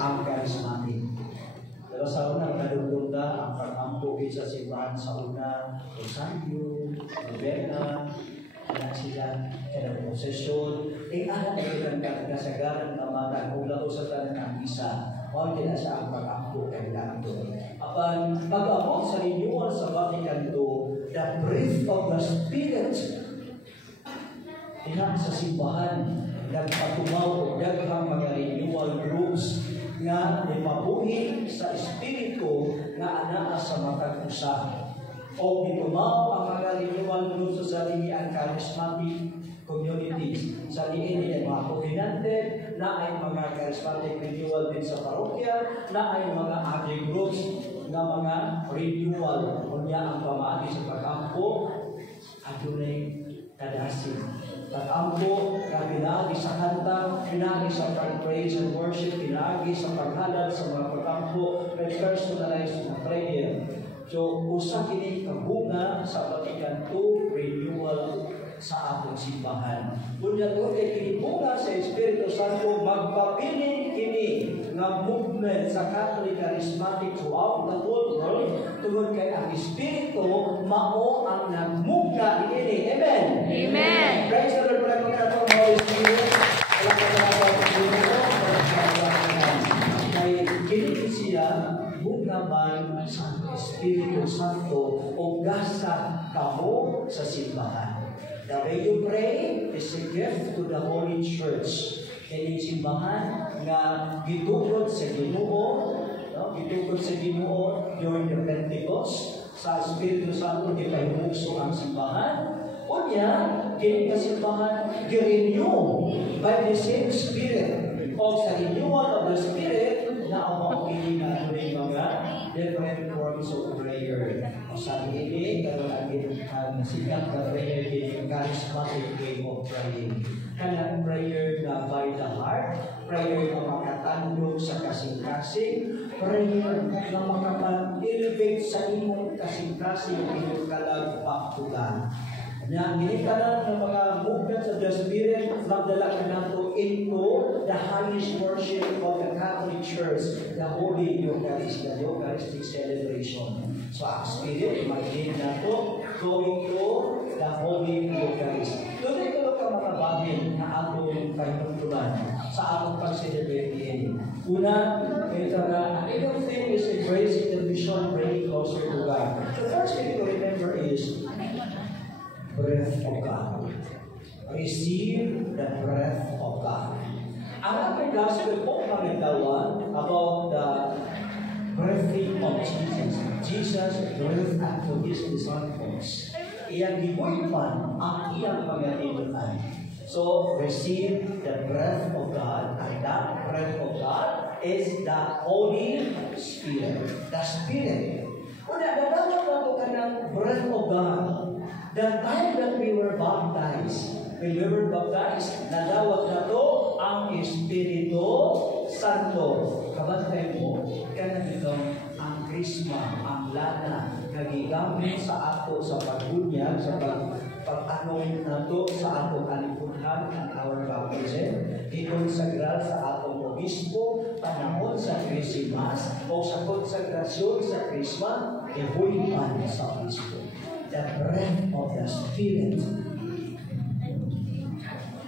ang charismatic. Pero sa una, nadugtong ang pag-ampugin sa simbahan sa una, Rosario, Novena, na sila kada posesyon, alam na yung kasagaran na matagula o sa tanan ng isa. Huwag din siya ang pag-ampug kailangan doon. Apan, pag-abot sa renewal sa Vatican II, the breath of the Spirit, sa simbahan, nagpatumaw o daghang mga renewal groups nga ipabuhi sa espiritu nga anaa sa matag-usa. O itumaw ang mga renewal groups sa lihian charismatic communities. Sa lihian ay mga kombinante, na ay mga charismatic renewal din sa parokya, na ay mga age groups nga mga renewal. Kunya ang pamaagi sa pag-ampo, adunay kadasin. Pag-ampo, pinagi sa kanta, pinagi sa praise and worship, pinagi sa paghalad sa mga pag-ampo, may personalized na prayer. So, usa kini kabunga sa Vatican II renewal sa atong simbahan. Kunya to kay kini bunga sa Espiritu Santo magpabilin kini nga movement sa Catholic Charismatic throughout the whole world tungod kay ang Espiritu mao ang nagmugna ini. Amen. Amen. Praise the Lord for the Holy Spirit. Kay kini siya bugnaban sa Espiritu Santo o gasa kamo sa simbahan. The way you pray is a gift to the Holy Church. Kaya simbahan na gitugod sa Ginoo, gitugod sa Ginoo during the Pentecost, sa Espiritu Santo gipahimugso ang simbahan. Unya, kini simbahan gi-renew by the same Spirit. O sa renewal of the Spirit, na ang mga mga different forms of prayer. O sa ini, karoon ang sikat na prayer din charismatic way of praying. Kanang prayer na by the heart, prayer na makatandog sa kasing-kasing, prayer na makapag-elevate sa imong kasing-kasing inyong kalagpaktugan. Yang ini kanan ng mga movements of the Spirit magdala ka nato into the highest worship of the Catholic Church, the Holy Eucharist, the Eucharistic celebration. So ang Spirit mag-lead nato going to the Holy Eucharist. Doon ito ka mga bagay na atong kahinungkulan sa atong pag-celebrate din. Una, ito na, everything is embracing the mission, bringing closer to God. The first thing to remember is breath of God. Receive the breath of God. Ang ating gospel po pangitawa about the breathing of Jesus. Jesus breathed unto his disciples. Iyang gibuipan ang iyang pangatinuan. So, receive the breath of God. And that breath of God is the Holy Spirit. The Spirit. Una, nadawat na ito ka ng breath of God. The time that we were baptized, nadawat na to ang Espiritu Santo. Kabantay mo, kaya nito ang krisma, ang lana, nagigamit sa ato sa pagbunyag, sa pag-anoint na to sa atong kaliputan ang our baptism, ikonsagral sa atong obispo, panahon sa Christmas, o sa konsagrasyon sa Christmas, ihuipan sa obispo. The breath of the Spirit.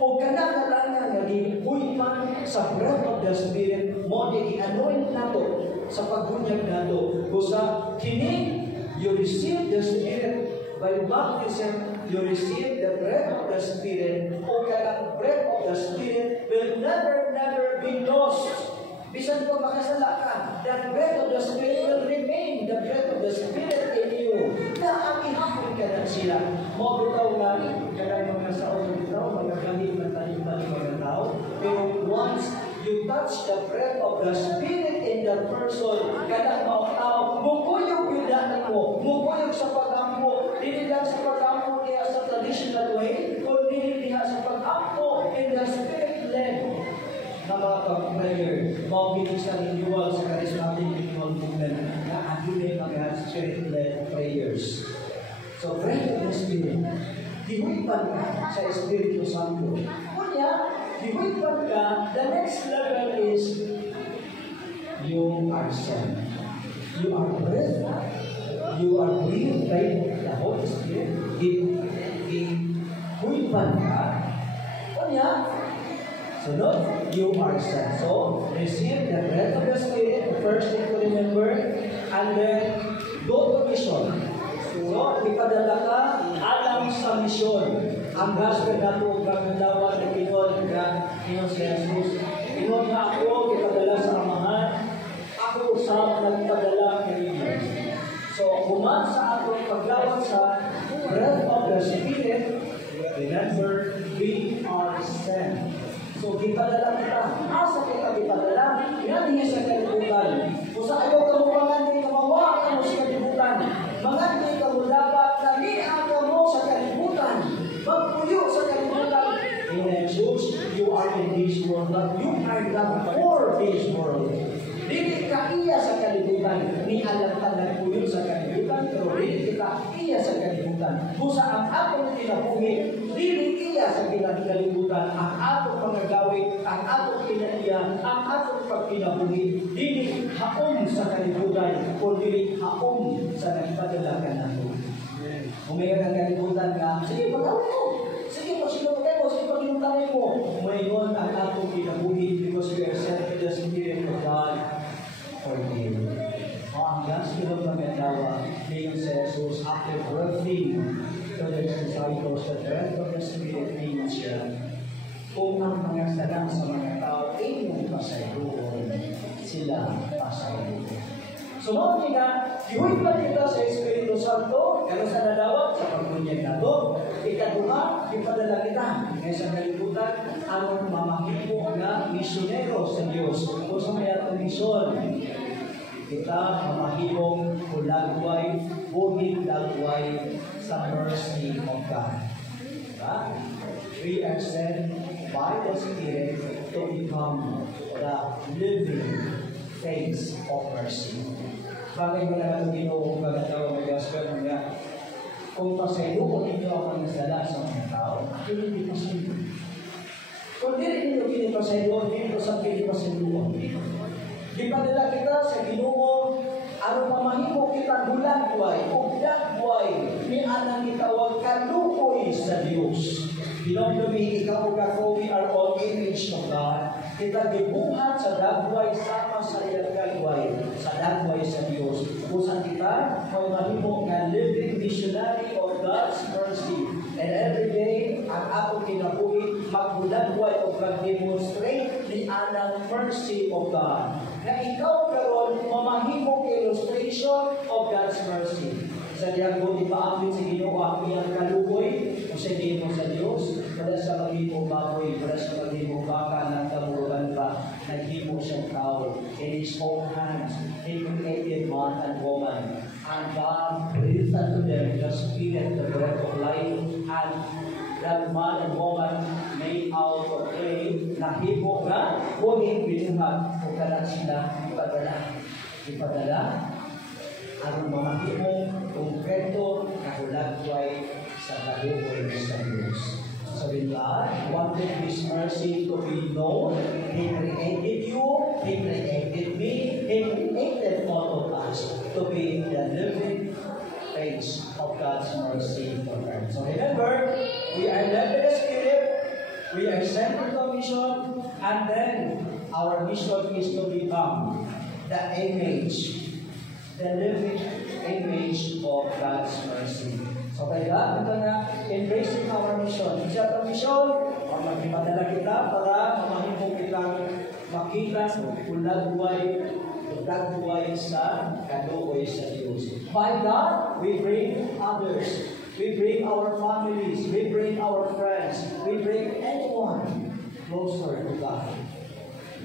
O kanang-kanang nag-ipuipan sa breath of the Spirit mo, i-anoint nato sa pagbunyag nato. Kusa, kini, you receive the Spirit by baptism, you receive the breath of the Spirit. O kanang breath of the Spirit will never be lost. Bisan po makasala ka, the breath of the Spirit will remain, the breath of the Spirit in you. Na ang ihapon ka na sila. Mo bitaw nga, kaya mga sao na bitaw, magagalit na tayo mga tao. Pero once you touch the breath of the Spirit in that person, kaya mga tao, mukuyog yung dati mo, mukuyog sa pag-ampo, hindi lang sa pag-ampo niya sa traditional way, kundi niya sa pag-ampo in the Spirit-led na mga pag-prayer. Maubinig sa renewal sa charismatic renewal movement na adunay mga Spirit-led prayers. So, pray to the Spirit. Hihuipan ka sa Espiritu Santo. Kunya, hihuipan ka, the next level is you are sent. You are breathed. You are breathed by the Holy Spirit. Huipan ka. O niya, sunod, you are sent. So, receive the breath of the Spirit, the first thing to remember, and then go to mission. So, ipadala ka alam sa mission. Ang gospel na ito, gagalawan na Pinoy, na Pinoy si Jesus. Pinoy na ako, ipadala sa amahan. Ako sa nagpadala kay Jesus. So, kuman sa atong paglawat sa breath of the Spirit, remember, we are sent. So, gipadala kita. Asa kita gipadala? Yan niya sa kalibutan. Kung sa ayaw ka mo manganday na mawa ka mo sa kalibutan, manganday ka mo dapat nalihan ka mo sa kalibutan. Magpuyo sa kalibutan. In Jesus, you are in this world, but you are not for this world. Dili ka iya sa kalibutan. Ni alam ka nagpuyo sa kalibutan, pero dili kita iya sa kalibutan. Kung sa ang atong kinabuhi, dili iya sa kalibutan. Ang atong mga gawin, ang atong kinaiya, ang atong pagkinabuhi, dili haom sa kalibutan, o dili haom sa nagpadala ka nato. Kung mayroon ang kalibutan ka, sige, pagkawin mo. Sige, pasinunod mo. Sige, pagkinutangin mo. Mayroon ang atong kinabuhi because we are sent to the Spirit of God for you. Ang gospel ng Mendawa, ngayon si Jesus, after birthing to the disciples, the breath of the Spirit ngayon siya, kung ang mga salang sa mga tao ay yung pasayroon, sila pasayroon. So, mga kita, ihuit pa kita sa Espiritu Santo, kaya sa nadawat, sa pagbunyag na ito. Ikaduha, ipadala kita. Ngayon sa kalibutan, anong mamahimo na misyonero sa Diyos. Kung sa may atong misyon, kita mamahimong ulagway, buhing lagway sa mercy of God. Diba? We are sent by the Spirit to become the living face of mercy. Bagay mo na ito ginoo kung magandang mag-gospel nga, kung pasaylo ko ninyo ang nasala sa mga tao, hindi pasaylo. Kung di rin ninyo pinipasaylo, hindi ko sa pinipasaylo. Di pa nila kita sa ginoo, ano mamahimo kita gulagway, ugdagway, ni anang itawag kalukoy sa Diyos. Pinagdumi, ikaw kako, we are all image of God. Kita gibuhat sa dagway sama sa iyang dagway, sa dagway sa Diyos. Kusan kita, may mahimo nga living missionary of God's mercy. And every day, ang atong kinabuhi, magbulagway o mag-demonstrate ni anang mercy of God. Na ikaw karon mamahimo illustration of God's mercy. Sa diyan ko ipaamit sa Ginoo ang iyang kalukoy o sa Ginoo sa Diyos, para sa maghimo baboy, para sa maghimo baka ng kamurugan pa, naghimo siyang tao. In His own hands, He created man and woman. And God breathed unto them the Spirit, the breath of life, and that man and woman made out of clay, nahimo nga, huwag binuhat, o kanan sila ipadala, ang mga himong konkreto na hulagway sa kalukoy sa Diyos. So with God wanted His mercy to be known. He created you, He created me, He created all of us to be the living face of God's mercy on earth. So remember, we are led by the Spirit, we are sent to mission, and then our mission is to become the image, the living image of God's mercy. So kaya, ito na, embracing our mission. Isa itong mission, o magpipadala kita para mamahimong kitang makita ulagway sa kalukoy sa Diyos. By God, we bring others. We bring our families. We bring our friends. We bring anyone closer to God.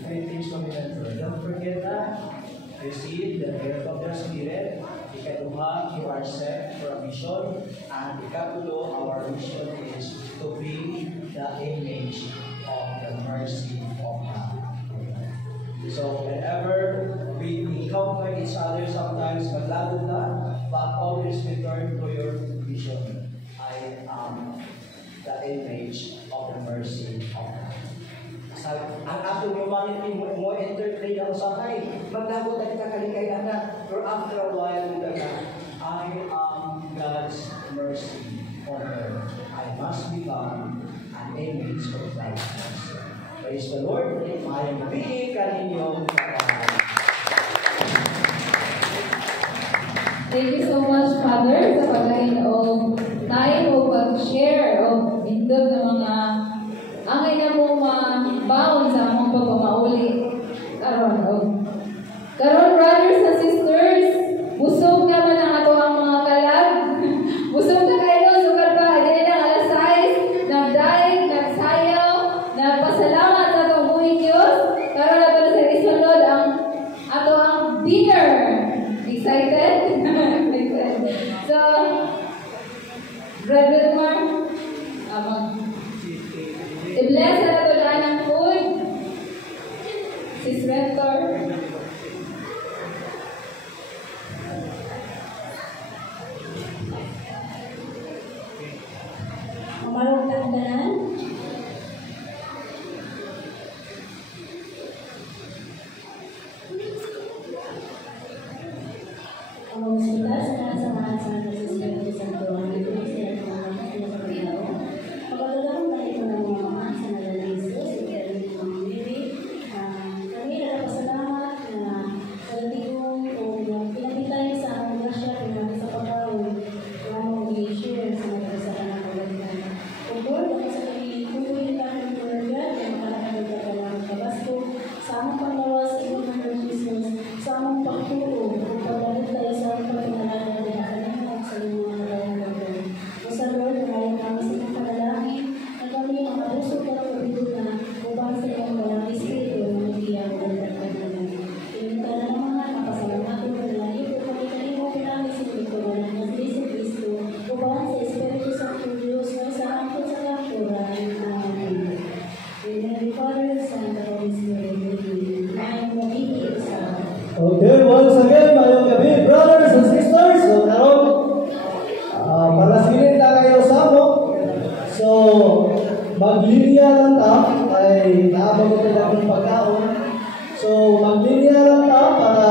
Three things to remember. Don't forget that. Receive the gift of the Spirit. Ikaduha, you are sent for a mission. And ikatulo, our mission is to be the image of the mercy of God. So whenever we encounter each other, sometimes maglagod na, but always return to your vision. I am the image of the mercy of God. Ang atong humanity mo enter afraid ako sa kay. Maglabot na kita kalikay anak. Pero after a while, I am God's mercy on earth. I must become an image of righteousness. Praise the Lord. Mayang gabi kaninyong Thank you so much, Father, sa pagkain o time o pag-share o indog ng mga angay na mo mabaon sa among pagpamauli. Karon, brothers and sisters, busog naman ang ato ang mga kalag. Busog na kayo, sugar pa. Ganyan ang alas 6, nagdaig, nagsayaw, nagpasalamat sa atong buhay Diyos. Karon na ito sa isunod ang ato ang dinner. Excited? So, Brother Mark, i-bless na ito daan ng food. Sis Rector. Mamarong tanggalan. Ang musita sa samahan sa Espiritu Santo ang ito sa mga sa pagkao. Pagkagalang na ito ng mga mga sa nalang Jesus, ito ng mga bibig. Kami nagpasalamat na sa tigong o pinakitay sa among grasya, pinakitay sa pagkawin, na among i-share sa mga sa kanang pagkalitan. O Lord, ako sa kami, kukuhin ka ng pagkalitan, ang makalakagad ka ng kabasto, sa among panglawas, ibang ng Jesus, sa among pagtuo, kung paglalit tayo sa among pagkalitan, na kanang sa mga nalalang. O sa Lord, ngayon kami sa mga panalangin, na kami ang mabusog ka ng pagbido na upang sa iyong walang espiritu na nagiyang pagkalitan naman. Iyon ka na naman, napasalamat ko na lang ito, kami kanimo pinangis sa ito na naglisip Kristo, upang sa Espiritu Santo Diyos na sa angkot sa kapturan. Amen. In the name of the Father, Son, and the Holy Spirit. Mayang gabi sa Okay, once again, mayong gabi, brothers and sisters. So, karon, parasilin na kayo sa mo. So, maglinya lang ta, ay naabot ko ng pagkaon. So, maglinya lang ta para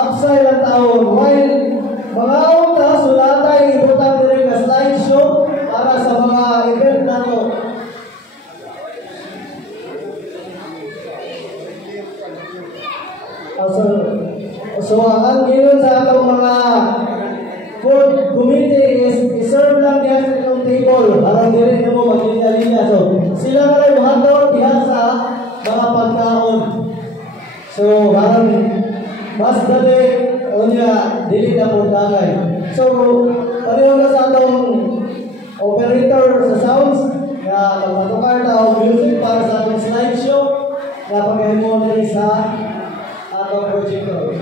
hapsay lang taon. While mga ta, sulatay, ibutang din na slideshow para sa mga event na to. So ang ginoon sa atong mga food committee is iserve lang diyan sa itong table para dili mo maglinya-linya. So sila na rin mahadlok diha sa mga pagkaon. So harang mas dali unya dili na po tagay. So pareho na sa atong operator sa sounds na magpatukar na og music para sa atong slideshow na pagkahimo din sa atong projector.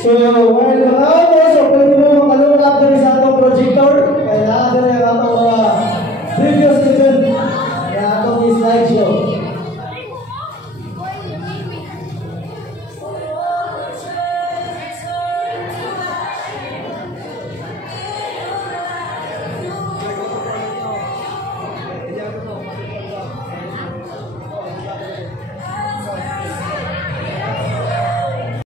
So, while around us, pwede mo makalungkap din sa atong projector, kaya lahat din ang atong